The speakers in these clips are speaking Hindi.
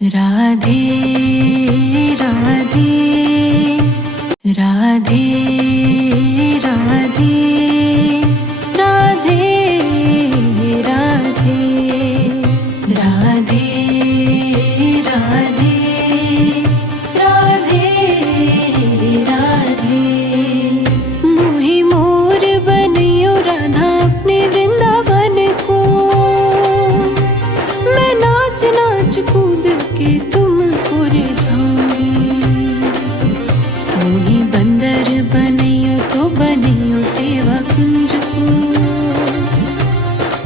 राधे राधे राधे राधे राधे राधे राधे राधे राधे राधे मोहि मोर बनियो राधा अपने वृंदावन को। मैं नाच नाच कूद के तुमको रिझाऊंगी। मोहि बंदर बनियो तो बनियो सेवा कुंज को।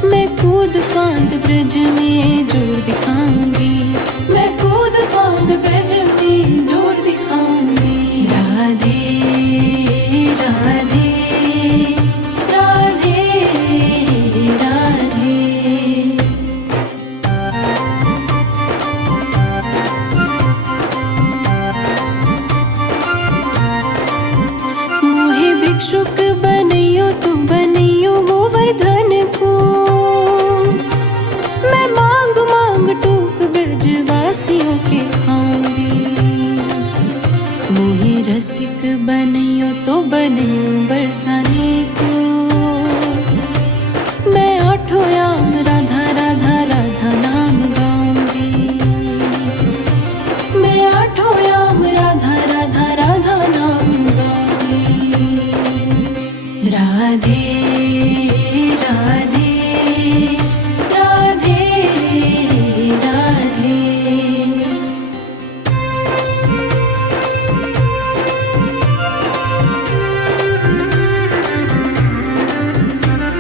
मैं कूद फांद ब्रज में जोर दिखाऊंगी। मैं कूद फांद ब्रज में जोर दिखाऊंगी। राधे राधे राधे राधे मोहि भिक्षुक बनियो तुम बनियो गोवर्धन को। मैं मांग मांग टूक ब्रजवासियों के खाऊंगी। मोहि रसिक बनियो तो बनियो बरसाने को। मैं आठों याम राधा राधा राधा नाम गाऊंगी। मैं आठों याम राधा राधा राधा नाम गाऊंगी। राधे राधे राधे राधे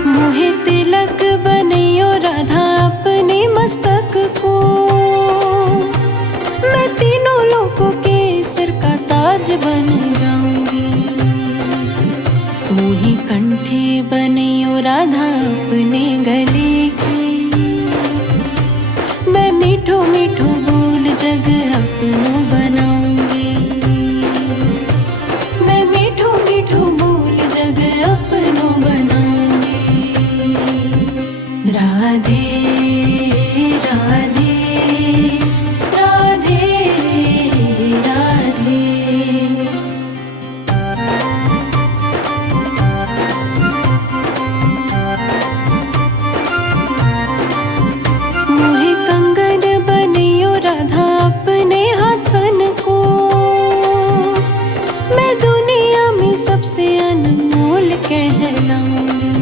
मोहि तिलक बनियो राधा अपने मस्तक को। मैं तीनों लोकों के सिर का ताज बन जाऊंगी। मोहि कंठे बनियो राधा अपने गले की। मैं मीठो मीठो बोल जग अपनो बनाऊंगी। मैं मीठो मीठो बोल जग अपनो बनाऊंगी। राधे राधे राधे राधे मोहि कंगन बनियो राधा अपने हाथन को। मैं दुनिया में सबसे अनमोल कहलाऊंगी।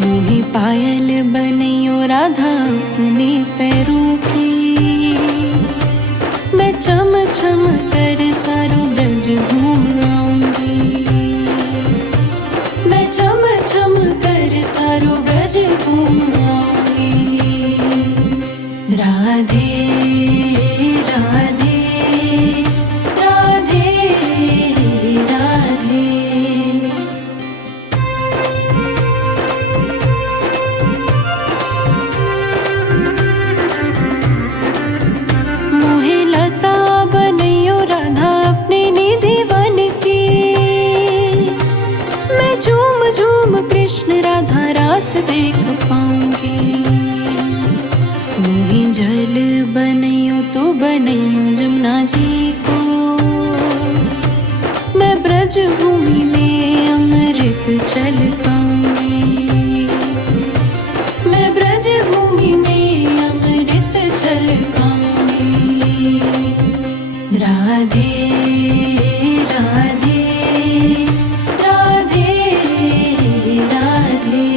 मोहि पायल बनियो राधा अपने पैरों की। मैं चम चम कर सारो ब्रज घूम आऊंगी। मैं चम चम कर सारो ब्रज घूम आऊंगी। राधे राधे राधे राधे मोहि लता बनियो राधा अपने निधि वन की। मैं झूम झूम कृष्ण राधा रास देख पाऊंगी। मोहि जल बनियो तो बनियो जमुना जी को। मैं ब्रज भूमि में अमृत चल पाऊंगी। मैं ब्रज भूमि में अमृत चल पाऊंगी। राधे राधे राधे राधे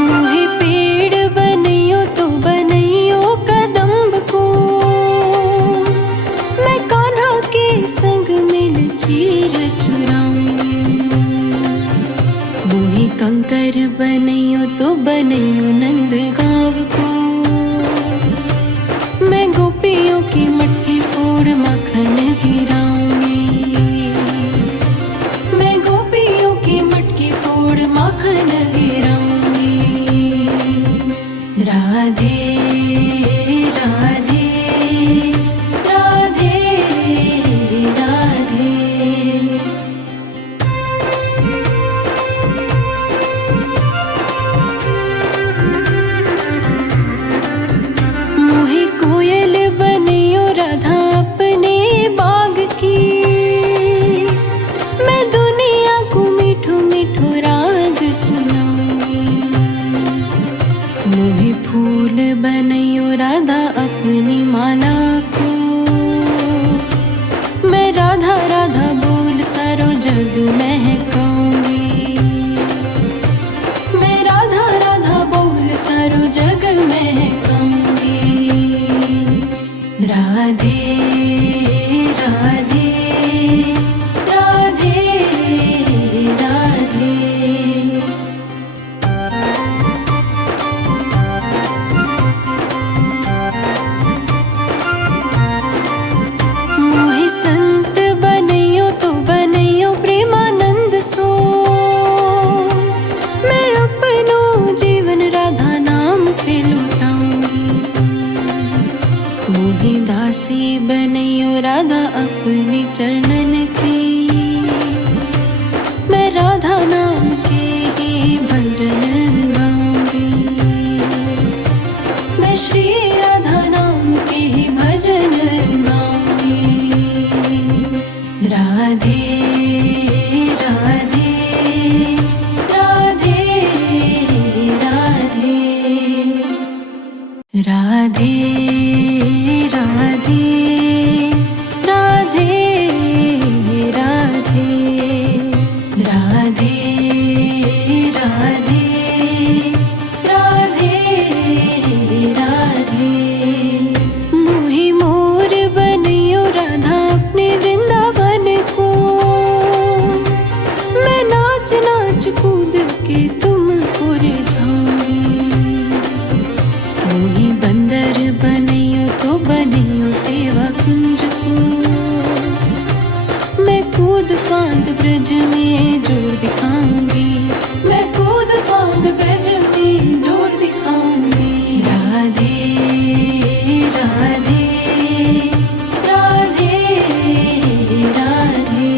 मोहि पेड़ बनियो तो बनियो कदम्ब को। मैं कान्हा के संग मिल चीर चुराऊंगी। मोहि कंकर बनियो तो बनियो नंद गाँव को। मैं गोपियों की मटकी फोड़ मक्खन गिराऊंगी। मैं गोपियों की मटकी फोड़ मक्खन गिराऊंगी। राधे राधे राधे राधे जग महकाऊंगी। मैं राधा राधा बोल सारो जग महकाऊंगी। राधे राधे राधे राधे। मोहे संत बनैयो तो बनैयो प्रेमानंद सो। मैं अपनो जीवन राधा नाम पे लुटाऊंगी। मोहे दासी बनैयो राधा अपने चरणन की। मैं राधा नाम के ही भजन गाऊंगी। मैं श्री राधा नाम के ही भजन गाऊंगी। राधे राधे राधे राधे राधे राधे राधे राधे राधे राधे राधे राधे। मोहे मोर बनैयो राधा अपने वृंदावन को। मैं नाच नाच कूद के तुमको रिझाऊंगी। मोहे बंदर बनैयो तो बनैयो सेवा कुंज को। मैं कूद फांद ब्रज में जोर दिखाऊंगी। मैं कूद फांद ब्रज में जोर दिखाऊंगी। राधे राधे राधे राधे।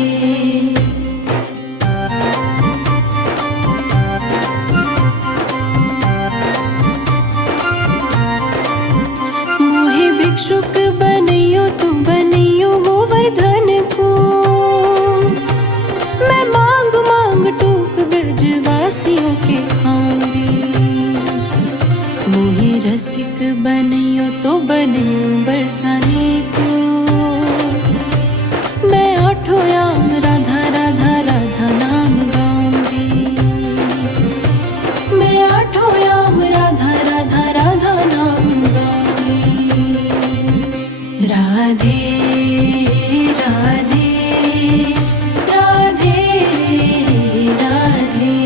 मोहे भिक्षुक बनैयो तो बनैयो गोवर्धन को। मैं मांग मांग टूक ब्रजवासियों के खाऊंगी। मोहे रसिक बनैयो तो बनैयो बरसाने को। मैं आठों याम राधा राधा राधा नाम गाऊंगी। मैं आठों याम राधा राधा राधा नाम गाऊंगी। राधे राधे राधे राधे।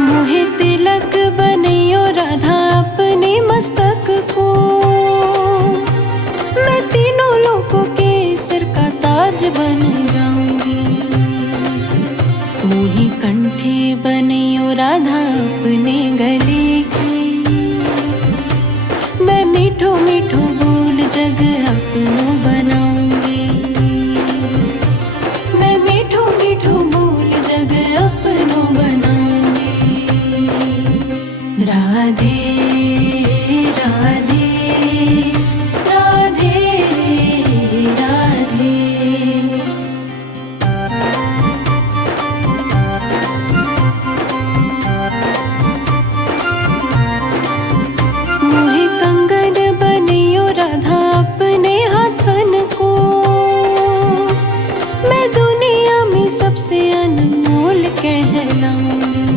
मोहे तिलक बनैयो राधा अपने मस्तक को। मैं तीनों लोकों के सिर का ताज बन जाऊंगी। मोहे कंठे बनैयो राधा अपने गले की। मैं मीठो मीठो बोल जग अपनो बनाऊंगी। मैं मीठो मीठो बोल जग अपनो बनाऊंगी। राधे राधे राधे राधे। मोहे कंगन बनैयो राधा अपने हाथन को। मैं दुनिया में सबसे अनमोल कहलाऊंगी।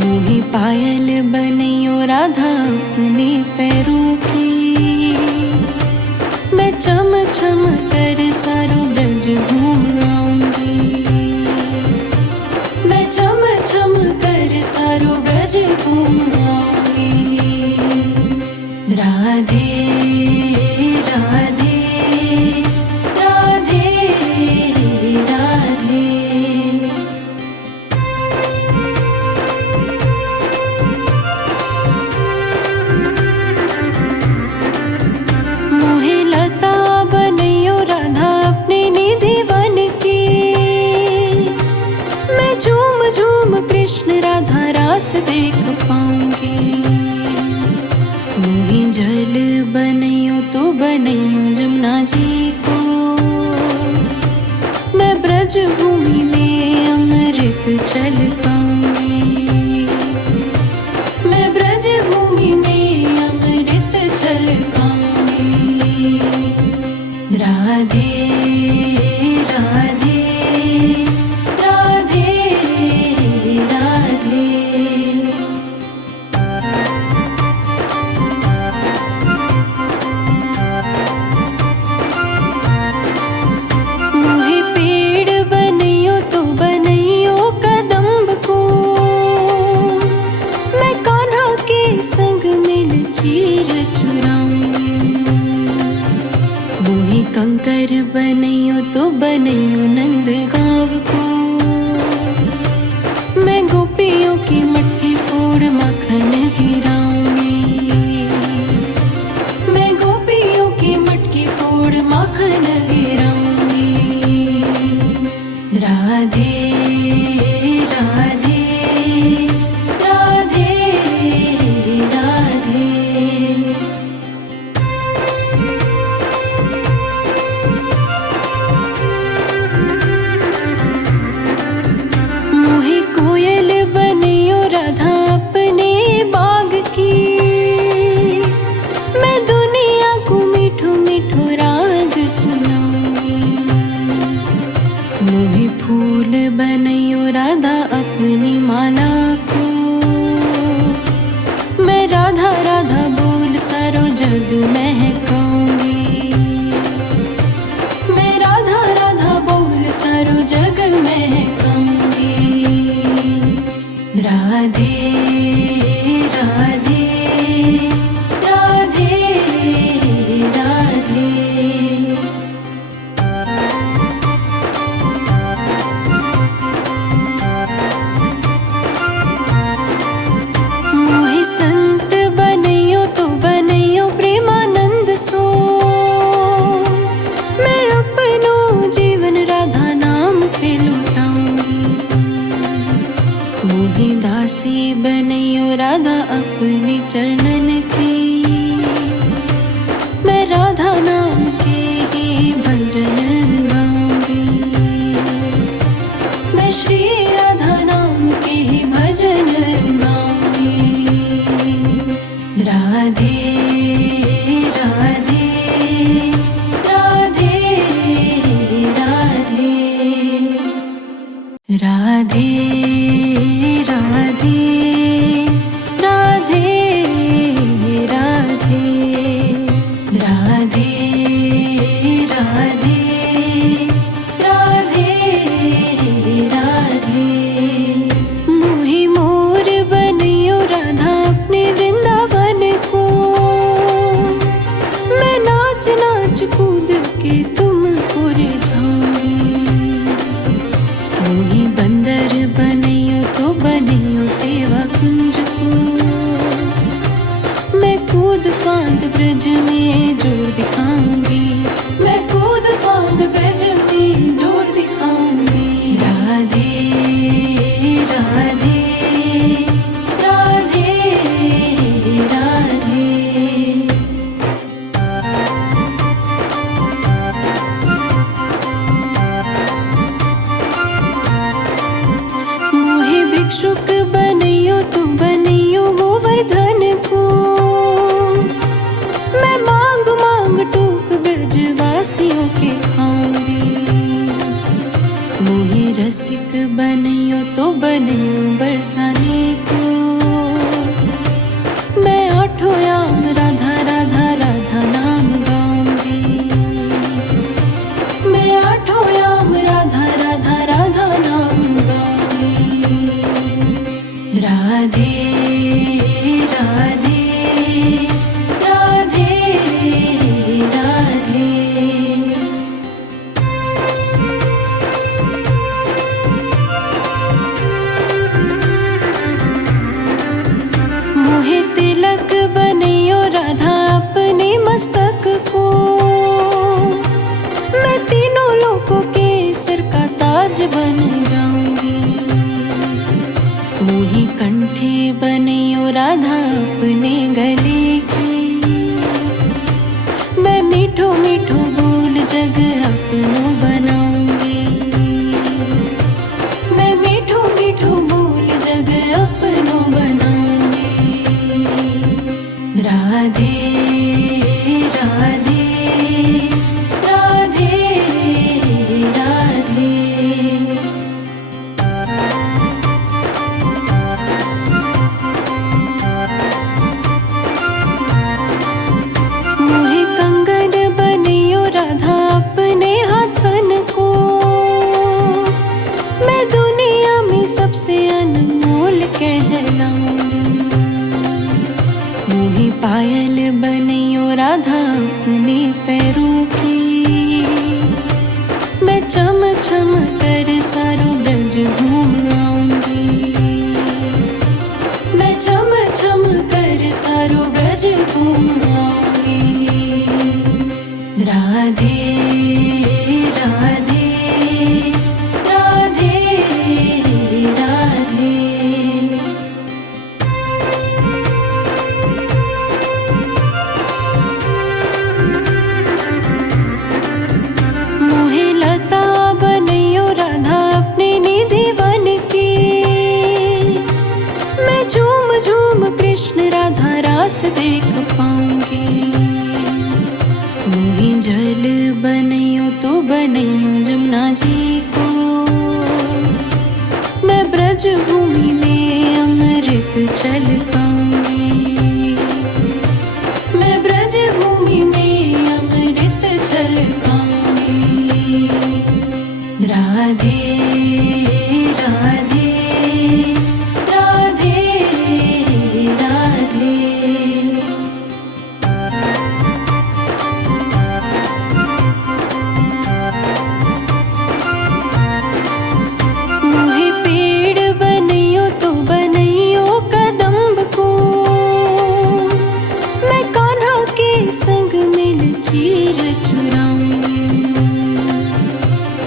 मोहे पायल बनैयो राधा अपने पैरों की। मैं चम चम कर सारो ब्रज घूम आऊंगी। मैं चम चम कर सारो ब्रज घूम आऊंगी। राधे राधे राधे राधे। मोहे लता बनैयो राधा अपने निधि वन की। मैं झूम झूम कृष्ण राधा रास देख पाऊंगी। मोहे जल बनैयो तो बनैयो जमुना जी को। मैं ब्रज भूमि में अमृत छलकाऊंगी। मैं ब्रज चीर चुराऊंगी। मोहे कंकर बनैयो तो बनैयो नंद गाँव को, मैं गोपियों की मटकी फोड़ माखन गिराऊंगी। मैं गोपियों की मटकी फोड़ माखन गिराऊंगी। राधे राधे राधे राधे। मोहे कोयल बनैयो राधा अपने बाग की, मैं दुनिया को मीठो मीठो राग सुनाऊंगी। मोहे फूल बनैयो राधा अपनी माला को, मैं राधा राधा बोल सारो जग महकाऊंगी। मैं राधा राधा बोल सारो जग महकाऊंगी। राधे राधे राधे राधे। मोहे संत बनैयो तो बनैयो प्रेमानंद सो, मैं अपनो जीवन राधा नाम पे लुटाऊंगी। मोहे दासी बनैयो राधा अपने चरणन की, मैं राधा नाम के ही भजन गाऊंगी। मैं श्री राधा नाम के ही भजन गाऊंगी। राधे राधे राधे राधे राधे राधे राधे राधे राधे राधे राधे राधे। मोहे मोर बनैयो राधा अपने वृंदावन को, मैं नाच नाच कूद के तुमको रिझाऊंगी। मोहे बंदर बनैयो तो बनैयो सेवा कुंज को, मैं कूद फांद ब्रज में जोर दिखाऊंगी। मैं कूद फांद ब्रज में जोर दिखाऊंगी। राधे राधे राधे राधे। मोहे भिक्षुक बनैयो तो बनैयो गोवर्धन को, मैं मांग मांग टूक ब्रजवासियों के खाऊंगी। मोहे रसिक बनैयो तो बनैयो बरसाने को, मैं आठों याम राधा राधा राधा नाम गाऊंगी। मैं आठों याम राधा राधा राधा नाम गाऊंगी। राधे राधे राधे राधे। मोहे तिलक बनैयो राधा अपने मस्तक को, मैं तीनों लोकों के सिर का ताज बन जाऊंगी। मोहे कंठे बनैयो राधा अपने गले की, मैं मीठो मीठो बोल जग अपनो बनाऊंगी। मैं मीठो मीठो बोल जग अपनो बनाऊंगी। राधे राधे राधे राधे। मोहे कंगन बनैयो राधा अपने हाथन को, मैं दुनिया में सबसे अनमोल कहलाऊंगी। मोही पायल बनैयो राधा अपने पैरों की। मैं चम चम कर सारो ब्रज घूम आऊंगी। मैं चम चम कर सारो ब्रज घूम आऊंगी। राधे राधे राधे राधे। मोहे लता बनैयो राधा अपने निधि वन की। मैं झूम झूम कृष्ण राधा रास देख पाऊंगी। मोही जल बनैयो तो बनैयो जमुना जी को। मैं ब्रज भूमि में अमृत छलकाऊंगी। मैं ब्रज भूमि में अमृत छलकाऊंगी। राधे राधे राधे राधे। मोहे पेड़ बनैयो तो बनैयो कदम्ब को। मैं कान्हा के संग मिल चीर चुराऊंगी।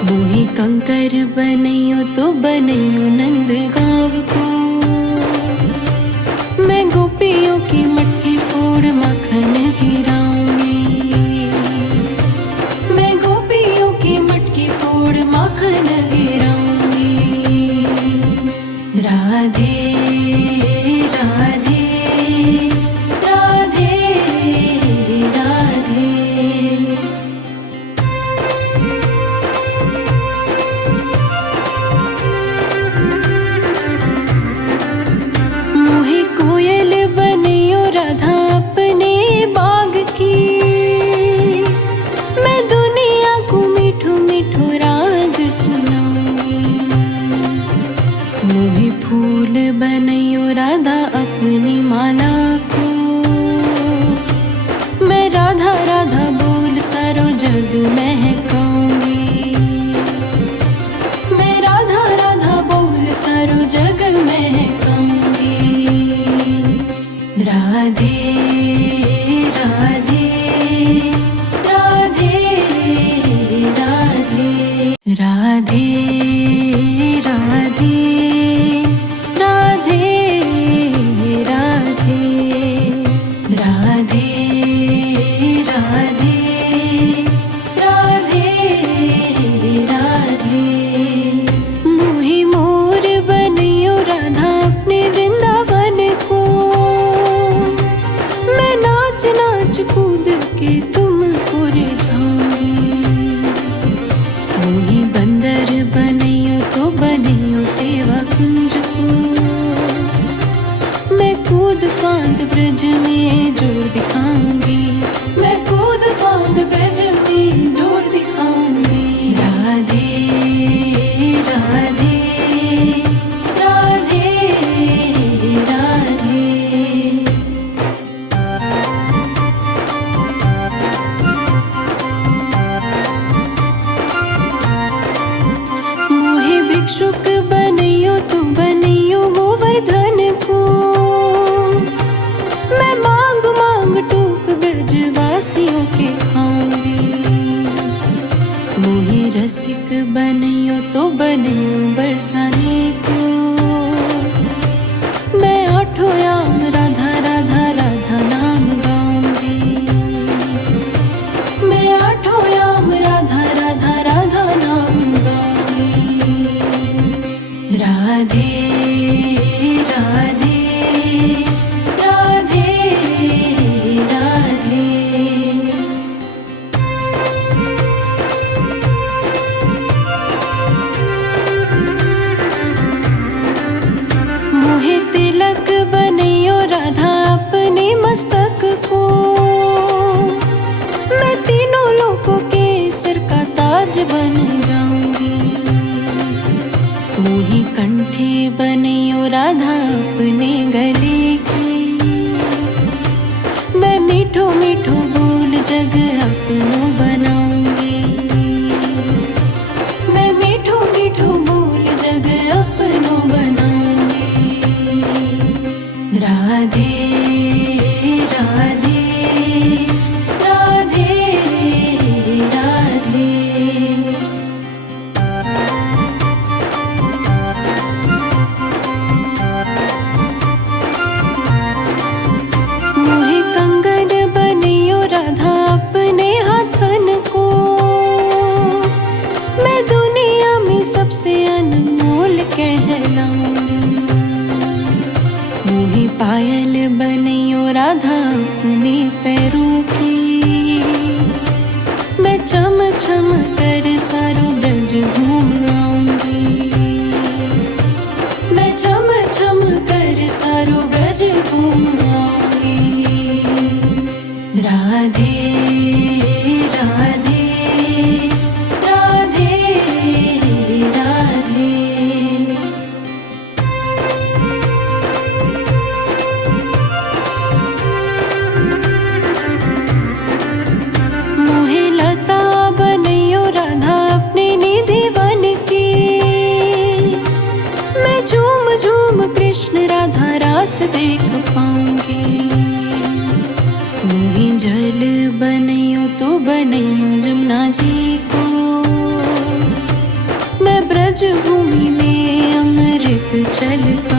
मोहे कंकर बनैयो तो बनैयो नंद गाँव को। मैं गोपियों की मटकी फोड़ माखन गिराऊंगी। मैं गोपियों की मटकी फोड़ माखन गिराऊंगी। राधे राधे राधे राधे। मोहे कोयल बनैयो राधा अपने बाग की। मैं दुनिया को मीठो मीठो राग सुनाऊंगी। मोहे फूल बनैयो राधा अपनी माला को। मैं राधा राधा बोल सारो जग महकाऊंगी। मैं राधा राधा बोल सारो जग महकाऊंगी। राधे राधे राधे राधे राधे राधे राधे राधे राधे राधे राधे राधे। मोहे मोर बनैयो राधा अपने वृंदावन को। मैं नाच नाच कूद के तुमको रिझाऊंगी। मोही बंदर बनैयो तो बनैयो सेवा कुंज को। मैं कूद फांद ब्रज में जोर दिखाऊंगी। अपने पैरों की। मैं चम चम कर सारो ब्रज घूम आऊंगी। मैं चम चम कर सारो ब्रज घूम आऊंगी। राधे राधे राधे राधे। मोहे लता बनैयो राधा अपने निधि बन के। मैं झूम झूम कृष्ण राधा रास देख पाऊंगी। मोहे जल बनैयो तो बनैयो जमुना जी को। मैं ब्रज भूमि में अमृत छलका